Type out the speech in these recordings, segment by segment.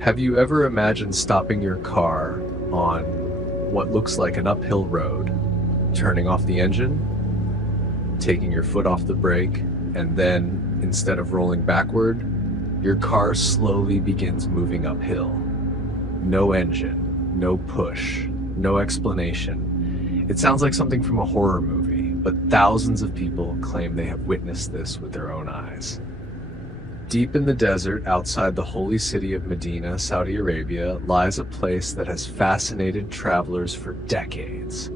Have you ever imagined stopping your car on what looks like an uphill road, turning off the engine, taking your foot off the brake, and then, instead of rolling backward, your car slowly begins moving uphill? No engine, no push, no explanation. It sounds like something from a horror movie, but thousands of people claim they have witnessed this with their own eyes. Deep in the desert outside the holy city of Medina, Saudi Arabia, lies a place that has fascinated travelers for decades.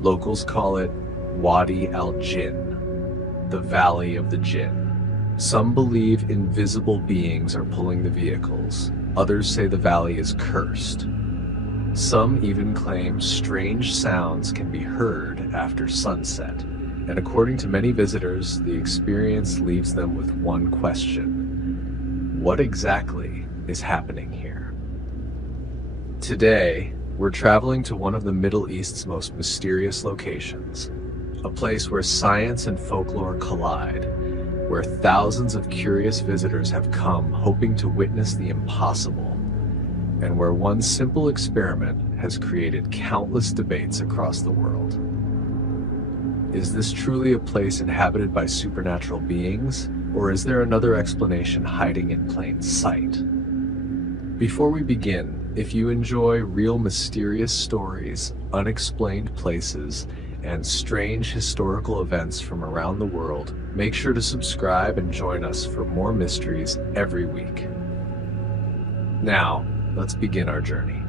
Locals call it Wadi Al-Jinn, the Valley of the Jinn. Some believe invisible beings are pulling the vehicles. Others say the valley is cursed. Some even claim strange sounds can be heard after sunset. And according to many visitors, the experience leaves them with one question: what exactly is happening here? Today, we're traveling to one of the Middle East's most mysterious locations, a place where science and folklore collide, where thousands of curious visitors have come hoping to witness the impossible, and where one simple experiment has created countless debates across the world. Is this truly a place inhabited by supernatural beings, or is there another explanation hiding in plain sight? Before we begin, if you enjoy real mysterious stories, unexplained places, and strange historical events from around the world, make sure to subscribe and join us for more mysteries every week. Now, let's begin our journey.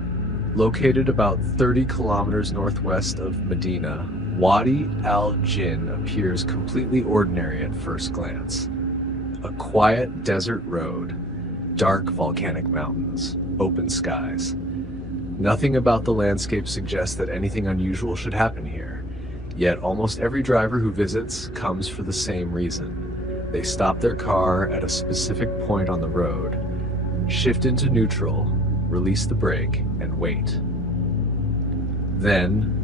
Located about 30 kilometers northwest of Medina, Wadi Al-Jinn appears completely ordinary at first glance. A quiet desert road, dark volcanic mountains, open skies. Nothing about the landscape suggests that anything unusual should happen here. Yet almost every driver who visits comes for the same reason. They stop their car at a specific point on the road, shift into neutral, release the brake, and wait. Then,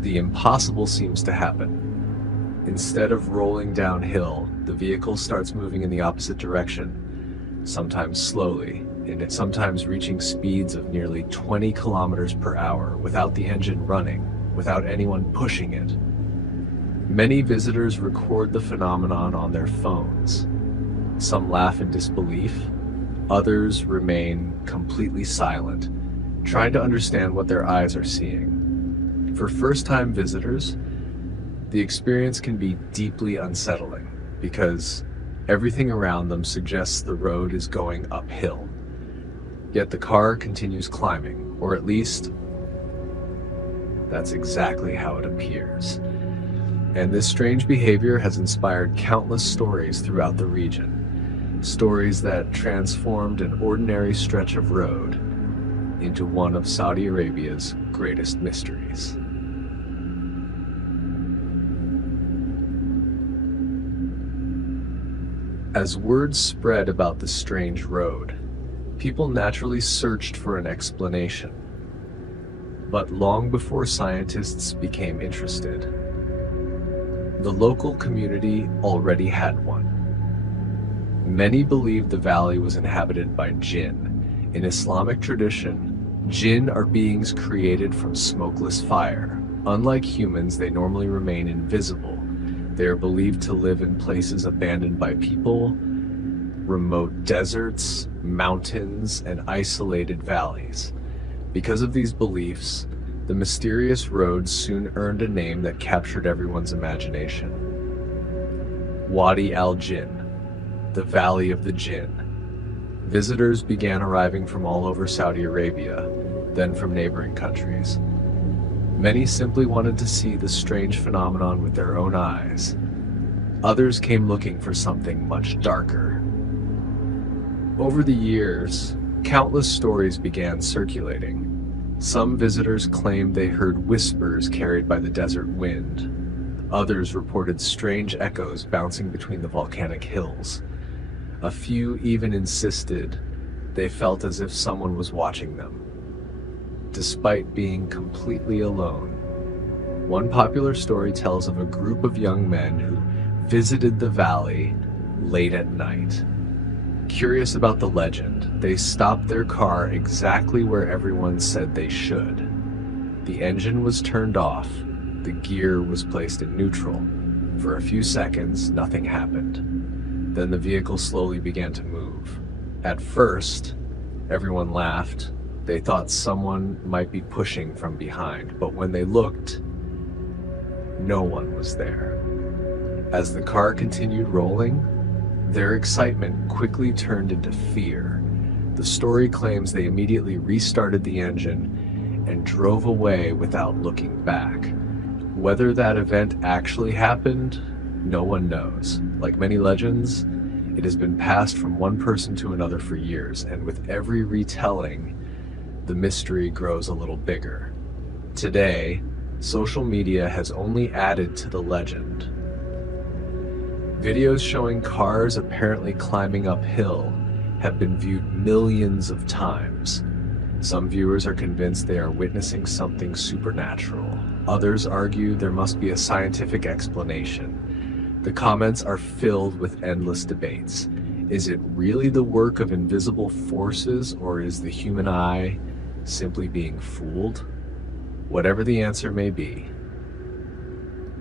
the impossible seems to happen. Instead of rolling downhill, the vehicle starts moving in the opposite direction, sometimes slowly, and sometimes reaching speeds of nearly 20 kilometers per hour without the engine running, without anyone pushing it. Many visitors record the phenomenon on their phones. Some laugh in disbelief, others remain completely silent, trying to understand what their eyes are seeing. For first-time visitors, the experience can be deeply unsettling because everything around them suggests the road is going uphill. Yet the car continues climbing, or at least that's exactly how it appears. And this strange behavior has inspired countless stories throughout the region. Stories that transformed an ordinary stretch of road into one of Saudi Arabia's greatest mysteries. As word spread about the strange road, people naturally searched for an explanation. But long before scientists became interested, the local community already had one. Many believed the valley was inhabited by jinn. In Islamic tradition, jinn are beings created from smokeless fire. Unlike humans, they normally remain invisible. They are believed to live in places abandoned by people, remote deserts, mountains, and isolated valleys. Because of these beliefs, the mysterious road soon earned a name that captured everyone's imagination. Wadi Al-Jinn, the Valley of the Jinn. Visitors began arriving from all over Saudi Arabia, then from neighboring countries. Many simply wanted to see the strange phenomenon with their own eyes. Others came looking for something much darker. Over the years, countless stories began circulating. Some visitors claimed they heard whispers carried by the desert wind. Others reported strange echoes bouncing between the volcanic hills. A few even insisted they felt as if someone was watching them, despite being completely alone. One popular story tells of a group of young men who visited the valley late at night, Curious about the legend, they stopped their car exactly where everyone said they should. The engine was turned off, the gear was placed in neutral. For a few seconds, nothing happened. Then the vehicle slowly began to move. At first, everyone laughed. They thought someone might be pushing from behind, but when they looked, no one was there. As the car continued rolling, their excitement quickly turned into fear. The story claims they immediately restarted the engine and drove away without looking back. Whether that event actually happened, no one knows. Like many legends, it has been passed from one person to another for years, and with every retelling, the mystery grows a little bigger. Today, social media has only added to the legend. Videos showing cars apparently climbing uphill have been viewed millions of times. Some viewers are convinced they are witnessing something supernatural. Others argue there must be a scientific explanation. The comments are filled with endless debates. Is it really the work of invisible forces, or is the human eye simply being fooled? Whatever the answer may be,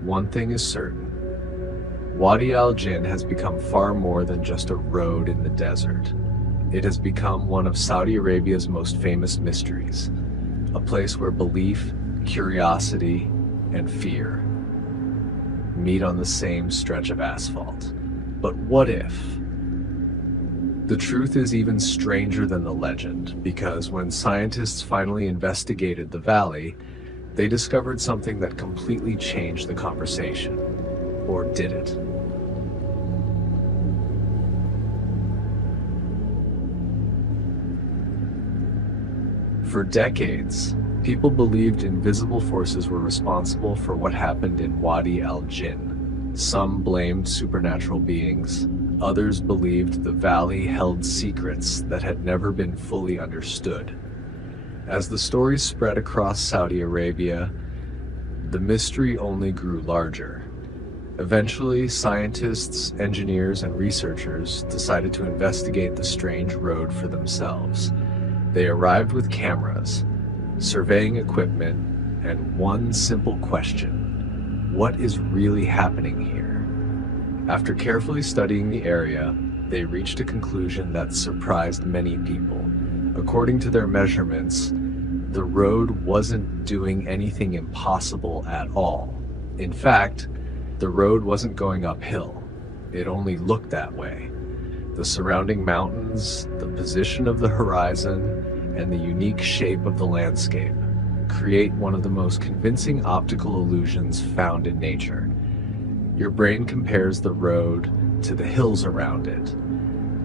one thing is certain. Wadi Al-Jinn has become far more than just a road in the desert. It has become one of Saudi Arabia's most famous mysteries, a place where belief, curiosity, and fear meet on the same stretch of asphalt. But what if? The truth is even stranger than the legend, because when scientists finally investigated the valley, they discovered something that completely changed the conversation. Or did it? For decades, people believed invisible forces were responsible for what happened in Wadi Al-Jinn. Some blamed supernatural beings. Others believed the valley held secrets that had never been fully understood. As the stories spread across Saudi Arabia, the mystery only grew larger. Eventually, scientists, engineers, and researchers decided to investigate the strange road for themselves. They arrived with cameras, surveying equipment, and one simple question: what is really happening here? After carefully studying the area, they reached a conclusion that surprised many people. According to their measurements, the road wasn't doing anything impossible at all. In fact, the road wasn't going uphill. It only looked that way. The surrounding mountains, the position of the horizon, and the unique shape of the landscape create one of the most convincing optical illusions found in nature. Your brain compares the road to the hills around it.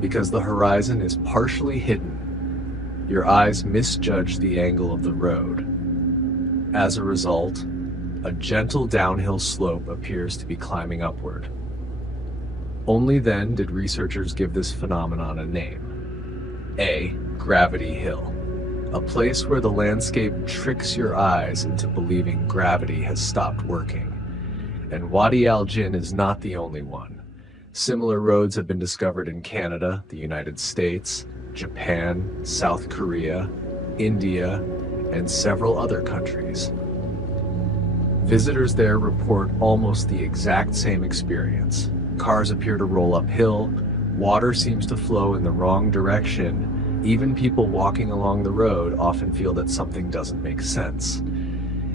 Because the horizon is partially hidden, your eyes misjudge the angle of the road. As a result, a gentle downhill slope appears to be climbing upward. Only then did researchers give this phenomenon a name. A. Gravity Hill. A place where the landscape tricks your eyes into believing gravity has stopped working. And Wadi Al-Jinn is not the only one. Similar roads have been discovered in Canada, the United States, Japan, South Korea, India, and several other countries. Visitors there report almost the exact same experience. Cars appear to roll uphill, water seems to flow in the wrong direction. Even people walking along the road often feel that something doesn't make sense.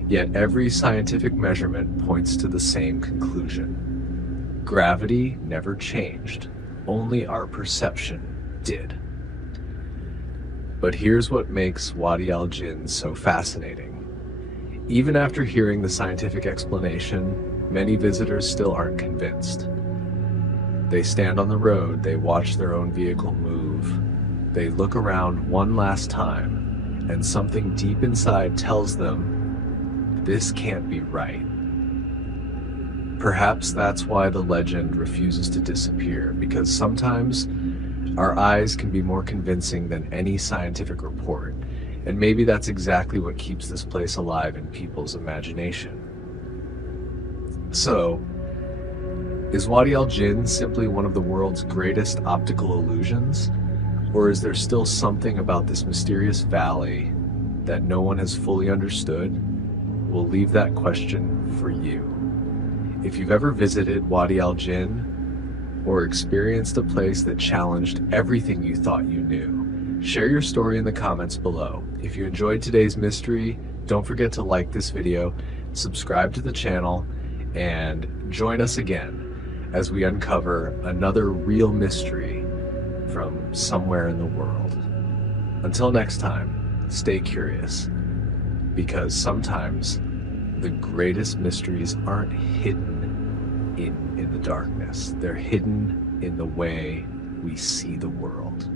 Yet every scientific measurement points to the same conclusion. Gravity never changed, only our perception did. But here's what makes Wadi Al-Jinn so fascinating. Even after hearing the scientific explanation, many visitors still aren't convinced. They stand on the road, they watch their own vehicle move, they look around one last time, and something deep inside tells them, this can't be right. Perhaps that's why the legend refuses to disappear, because sometimes our eyes can be more convincing than any scientific report. And maybe that's exactly what keeps this place alive in people's imagination. So, is Wadi Al-Jinn simply one of the world's greatest optical illusions? Or is there still something about this mysterious valley that no one has fully understood? We'll leave that question for you. If you've ever visited Wadi Al-Jinn or experienced a place that challenged everything you thought you knew, share your story in the comments below. If you enjoyed today's mystery, don't forget to like this video, subscribe to the channel, and join us again as we uncover another real mystery from somewhere in the world. Until next time, stay curious, because sometimes the greatest mysteries aren't hidden in the darkness. They're hidden in the way we see the world.